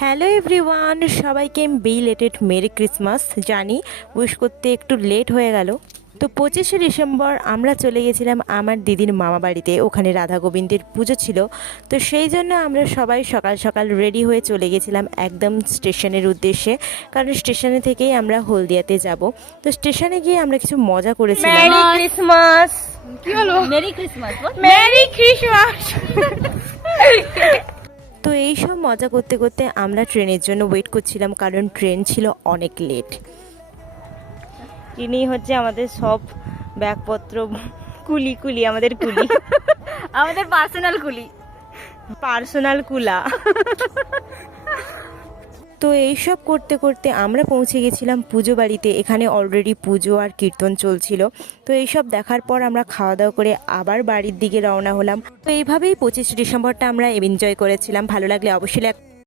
Hello everyone, সবাইকে belated merry Christmas. জানি wish করতে একটু লেট হয়ে গেল। তো 25শে ডিসেম্বর আমরা চলে গেছিলাম আমার দিদির মামা বাড়িতে। ওখানে রাধা গোবিন্দের পুজো ছিল। তো সেই জন্য আমরা সবাই সকাল সকাল রেডি হয়ে চলে গেছিলাম একদম স্টেশনের উদ্দেশ্যে, কারণ স্টেশনে থেকেই আমরা হলদিয়াতে যাব। তো স্টেশনে গিয়ে আমরা কিছু মজা করেছিলাম। Merry Christmas. কি হলো? Merry Christmas. Merry Christmas. তো এই সব মজা করতে করতে আমরা ট্রেনের জন্য ওয়েট করছিলাম, কারণ ট্রেন ছিল অনেক লেট। ইনি হচ্ছে আমাদের সব ব্যাগপত্র কুলি কুলি, আমাদের কুলি, আমাদের পার্সোনাল কুলি। পার্সোনাল কুলা। তো এইসব করতে করতে আমরা পৌঁছে গেছিলাম পুজো বাড়িতে। এখানে অলরেডি পুজো আর কীর্তন চলছিল। তো এইসব দেখার পর আমরা খাওয়া দাওয়া করে আবার বাড়ির দিকে রওনা হলাম। তো এইভাবেই 25শে ডিসেম্বরটা আমরা এনজয় করেছিলাম। ভালো লাগলে অবশ্যই